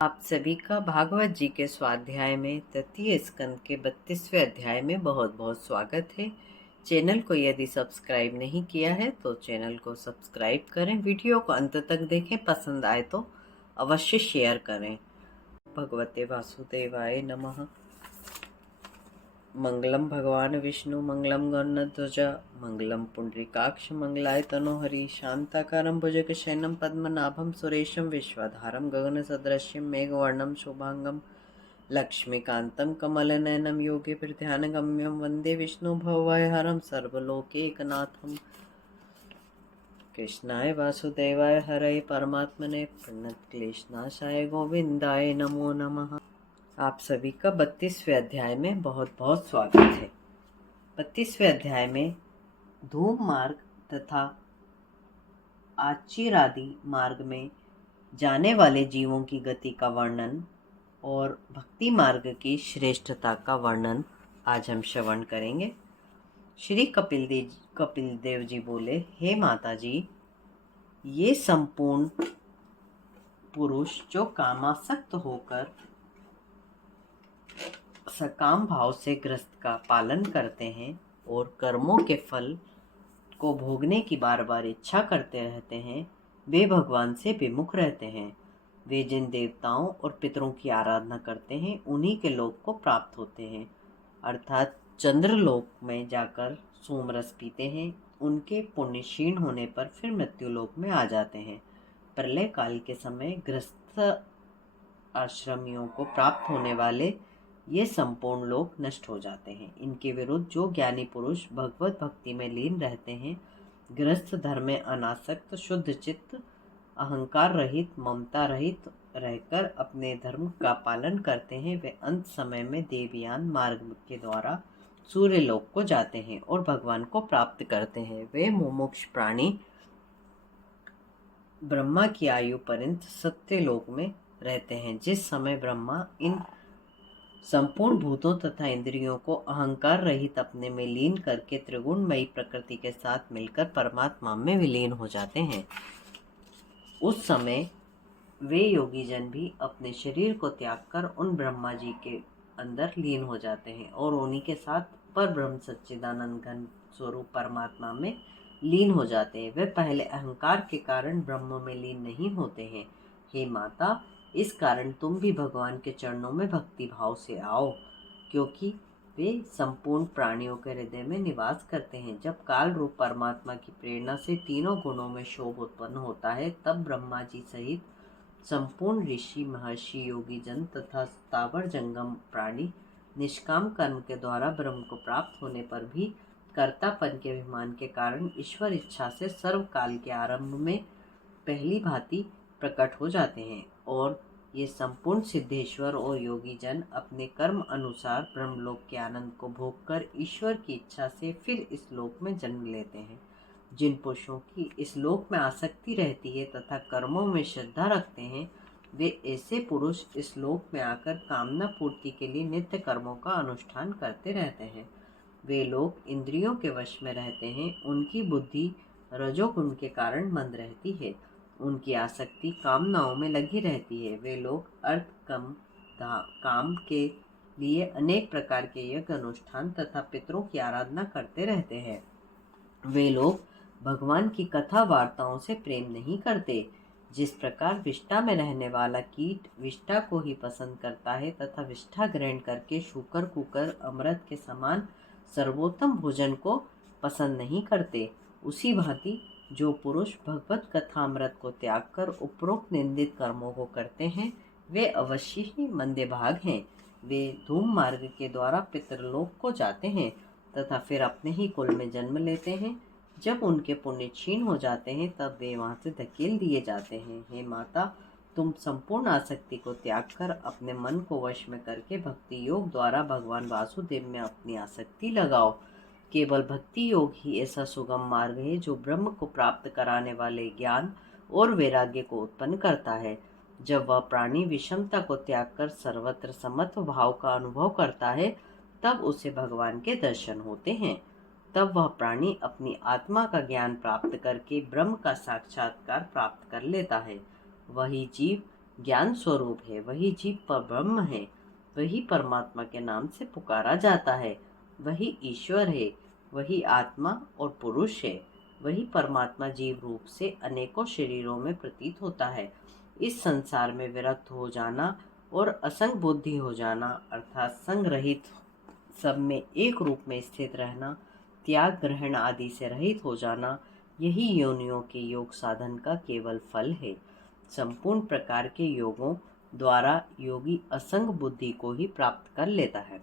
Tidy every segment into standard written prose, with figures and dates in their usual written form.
आप सभी का भागवत जी के स्वाध्याय में तृतीय स्कंद के 32वें अध्याय में बहुत बहुत स्वागत है। चैनल को यदि सब्सक्राइब नहीं किया है तो चैनल को सब्सक्राइब करें, वीडियो को अंत तक देखें, पसंद आए तो अवश्य शेयर करें। भगवते वासुदेवाय नमः। मंगलम भगवान विष्णु मंगलम गरुड़ध्वज मंगलम पुंडरीकाक्ष मंगलाय तनोहरि शांताकारं भुजगशयनं पद्मनाभं सुरेशं विश्वधारं गगनसदृशं मेघवर्णं शुभांगं लक्ष्मीकान्तं कमलनयनं योगिभिर्ध्यानगम्यं वन्दे विष्णुभवभयहरं सर्वलोकैकनाथं। कृष्णाय वासुदेवाय हरये परमात्मने प्रणतक्लेशनाशाय गोविन्दाय नमो नमः। आप सभी का 32वें अध्याय में बहुत बहुत स्वागत है। 32वें अध्याय में धूम मार्ग तथा आचिरादि मार्ग में जाने वाले जीवों की गति का वर्णन और भक्ति मार्ग की श्रेष्ठता का वर्णन आज हम श्रवण करेंगे। श्री कपिल देव जी बोले, हे माता जी, ये संपूर्ण पुरुष जो कामासक्त होकर सकाम भाव से ग्रस्त का पालन करते हैं और कर्मों के फल को भोगने की बार बार इच्छा करते रहते हैं, वे भगवान से विमुख रहते हैं। वे जिन देवताओं और पितरों की आराधना करते हैं उन्हीं के लोक को प्राप्त होते हैं, अर्थात चंद्रलोक में जाकर सोमरस पीते हैं। उनके पुण्य क्षीण होने पर फिर मृत्युलोक में आ जाते हैं। प्रलय काल के समय गृहस्थ आश्रमियों को प्राप्त होने वाले ये संपूर्ण लोक नष्ट हो जाते हैं। इनके विरुद्ध जो ज्ञानी पुरुष भगवत भक्ति में लीन रहते हैं, गृहस्थ धर्म में अनासक्त, शुद्ध चित्त, अहंकार रहित, ममता रहित रहकर अपने धर्म का पालन करते हैं, वे अंत समय में देवयान मार्ग के द्वारा सूर्य लोक को जाते हैं और भगवान को प्राप्त करते हैं। वे मुमुक्ष प्राणी ब्रह्मा की आयु पर्यंत सत्य लोक में रहते हैं, जिस समय ब्रह्मा इन संपूर्ण भूतों तथा इंद्रियों को अहंकार रहित अपने में लीन करके त्रिगुणमयी प्रकृति के साथ मिलकर परमात्मा में विलीन हो जाते हैं। उस समय वे योगी जन भी अपने शरीर को त्याग कर उन ब्रह्मा जी के अंदर लीन हो जाते हैं और उन्हीं के साथ पर ब्रह्म सच्चिदानंद घन स्वरूप परमात्मा में लीन हो जाते हैं। वे पहले अहंकार के कारण ब्रह्म में लीन नहीं होते हैं। हे माता, इस कारण तुम भी भगवान के चरणों में भक्ति भाव से आओ, क्योंकि वे संपूर्ण प्राणियों के हृदय में निवास करते हैं। जब काल रूप परमात्मा की प्रेरणा से तीनों गुणों में शोभ उत्पन्न होता है, तब ब्रह्मा जी सहित संपूर्ण ऋषि, महर्षि, योगी जन तथा स्थावर जंगम प्राणी निष्काम कर्म के द्वारा ब्रह्म को प्राप्त होने पर भी कर्तापन के अभिमान के कारण ईश्वर इच्छा से सर्व काल के आरंभ में पहली भांति प्रकट हो जाते हैं और ये संपूर्ण सिद्धेश्वर और योगी जन अपने कर्म अनुसार ब्रह्मलोक के आनंद को भोगकर ईश्वर की इच्छा से फिर इस लोक में जन्म लेते हैं। जिन पुरुषों की इस लोक में आसक्ति रहती है तथा कर्मों में श्रद्धा रखते हैं, वे ऐसे पुरुष इस लोक में आकर कामना पूर्ति के लिए नित्य कर्मों का अनुष्ठान करते रहते हैं। वे लोग इंद्रियों के वश में रहते हैं, उनकी बुद्धि रजोगुण के कारण मंद रहती है, उनकी आसक्ति कामनाओं में लगी रहती है। वे लोग अर्थ काम के लिए अनेक प्रकार के यज्ञ अनुष्ठान तथा पितरों की आराधना करते रहते हैं। वे लोग भगवान की कथा वार्ताओं से प्रेम नहीं करते। जिस प्रकार विष्ठा में रहने वाला कीट विष्ठा को ही पसंद करता है तथा विष्ठा ग्रहण करके शुकर कुकर अमृत के समान सर्वोत्तम भोजन को पसंद नहीं करते, उसी भांति जो पुरुष भगवत कथा अमृत को त्याग कर उपरोक्त निंदित कर्मों को करते हैं, वे अवश्य ही मंदे भाग हैं। वे धूम मार्ग के द्वारा पितरलोक को जाते हैं तथा फिर अपने ही कुल में जन्म लेते हैं। जब उनके पुण्य क्षीण हो जाते हैं, तब वे वहाँ से धकेल दिए जाते हैं। हे माता, तुम संपूर्ण आसक्ति को त्याग कर अपने मन को वश में करके भक्ति योग द्वारा भगवान वासुदेव में अपनी आसक्ति लगाओ। केवल भक्ति योग ही ऐसा सुगम मार्ग है जो ब्रह्म को प्राप्त कराने वाले ज्ञान और वैराग्य को उत्पन्न करता है। जब वह प्राणी विषमता को त्याग कर सर्वत्र समत्व भाव का अनुभव करता है, तब उसे भगवान के दर्शन होते हैं। तब वह प्राणी अपनी आत्मा का ज्ञान प्राप्त करके ब्रह्म का साक्षात्कार प्राप्त कर लेता है। वही जीव ज्ञान स्वरूप है, वही जीव पर ब्रह्म है, वही परमात्मा के नाम से पुकारा जाता है, वही ईश्वर है, वही आत्मा और पुरुष है, वही परमात्मा जीव रूप से अनेकों शरीरों में प्रतीत होता है। इस संसार में विरक्त हो जाना और असंग बुद्धि हो जाना अर्थात संग रहित, सब में एक रूप में स्थित रहना, त्याग ग्रहण आदि से रहित हो जाना, यही योनियों के योग साधन का केवल फल है। संपूर्ण प्रकार के योगों द्वारा योगी असंग बुद्धि को ही प्राप्त कर लेता है।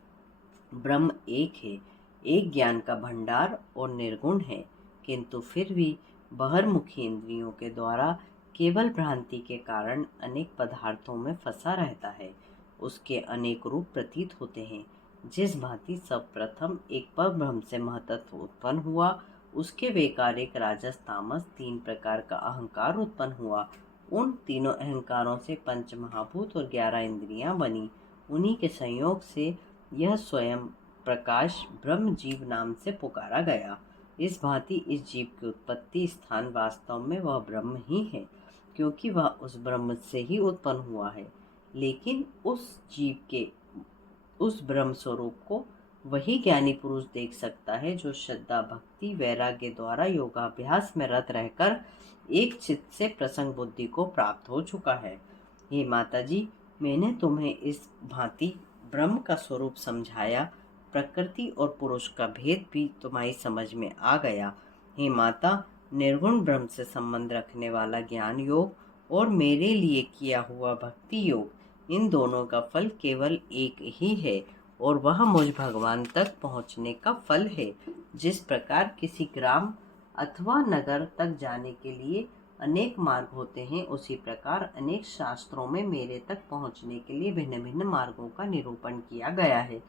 ब्रह्म एक है, एक ज्ञान का भंडार और निर्गुण है, किंतु फिर भी बहिर्मुखी इंद्रियों के द्वारा केवल भ्रांति के कारण अनेक पदार्थों में फंसा रहता है। उसके अनेक रूप प्रतीत होते हैं। जिस भांति सब प्रथम एक पर ब्रह्म से महतत्व उत्पन्न हुआ, उसके वैकारिक राजस तामस 3 प्रकार का अहंकार उत्पन्न हुआ। उन तीनों अहंकारों से पंच महाभूत और 11 इंद्रियां बनी। उन्हीं के संयोग से यह स्वयं प्रकाश ब्रह्म जीव नाम से पुकारा गया। इस भांति इस जीव की उत्पत्ति स्थान वास्तव में वह ब्रह्म ही है, क्योंकि वह उस ब्रह्म से ही उत्पन्न हुआ है। लेकिन उस जीव के उस ब्रह्म स्वरूप को वही ज्ञानी पुरुष देख सकता है जो श्रद्धा भक्ति वैराग्य द्वारा योगाभ्यास में रत रहकर एक चित्त से प्रसंग बुद्धि को प्राप्त हो चुका है। हे माता जी, मैंने तुम्हें इस भांति ब्रह्म का स्वरूप समझाया, प्रकृति और पुरुष का भेद भी तुम्हारी समझ में आ गया। हे माता, निर्गुण ब्रह्म से संबंध रखने वाला ज्ञान योग और मेरे लिए किया हुआ भक्ति योग, इन दोनों का फल केवल एक ही है और वह मुझ भगवान तक पहुँचने का फल है। जिस प्रकार किसी ग्राम अथवा नगर तक जाने के लिए अनेक मार्ग होते हैं, उसी प्रकार अनेक शास्त्रों में मेरे तक पहुँचने के लिए भिन्न भिन्न मार्गों का निरूपण किया गया है।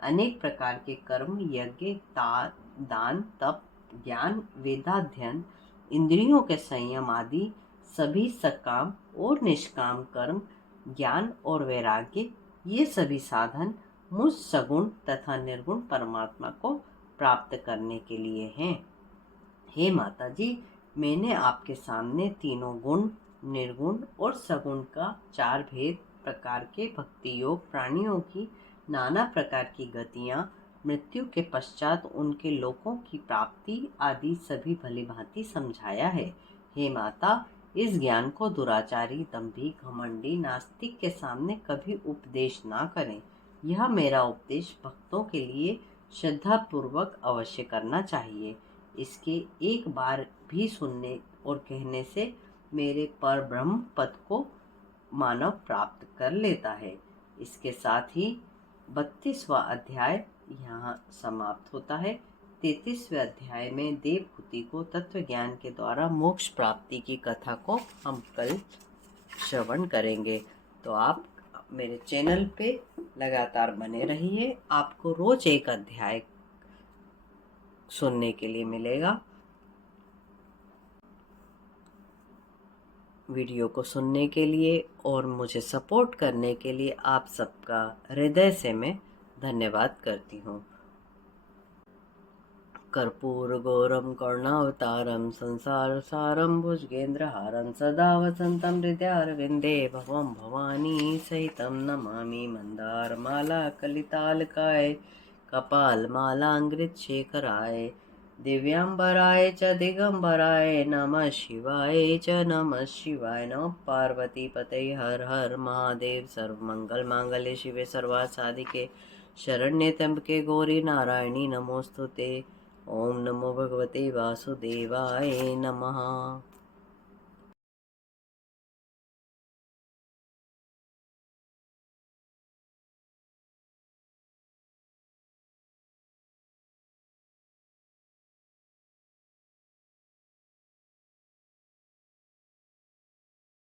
अनेक प्रकार के कर्म, यज्ञ, दान, तप, ज्ञान, वेदाध्ययन, इंद्रियों के संयम आदि सभी सकाम और निष्काम कर्म, ज्ञान और वैराग्य, ये सभी साधन मुझ सगुण तथा निर्गुण परमात्मा को प्राप्त करने के लिए हैं। हे माता जी, मैंने आपके सामने तीनों गुण, निर्गुण और सगुण का 4 भेद प्रकार के भक्ति योग, प्राणियों की नाना प्रकार की गतियाँ, मृत्यु के पश्चात उनके लोकों की प्राप्ति आदि सभी भली भांति समझाया है। हे माता, इस ज्ञान को दुराचारी, दंभी, घमंडी, नास्तिक के सामने कभी उपदेश ना करें। यह मेरा उपदेश भक्तों के लिए श्रद्धा पूर्वक अवश्य करना चाहिए। इसके एक बार भी सुनने और कहने से मेरे पर ब्रह्म पद को मानव प्राप्त कर लेता है। इसके साथ ही 32वां अध्याय यहाँ समाप्त होता है। 33वें अध्याय में देवहूति को तत्व ज्ञान के द्वारा मोक्ष प्राप्ति की कथा को हम कल श्रवण करेंगे। तो आप मेरे चैनल पे लगातार बने रहिए, आपको रोज एक अध्याय सुनने के लिए मिलेगा। वीडियो को सुनने के लिए और मुझे सपोर्ट करने के लिए आप सबका हृदय से मैं धन्यवाद करती हूँ। कर्पूर गौरम करुणावतारम संसार सारम भुजगेन्द्रहारं सदा वसंतं हृदयारविन्दे भवं भवानी सहितं नमामि। मंदारमाला कलितालकाय कपालमालांग्रितशेखराय दिव्यांबराय च दिगंबराय नमः शिवाय च नमः शिवाय। नमः पार्वतीपतये हर हर महादेव। सर्वमंगल मांगल्ये शिवे सर्वार्थसाधिके शरण्ये त्र्यंबके गौरी नारायणी नमोस्तुते। ओम नमो भगवते वासुदेवाय नमः।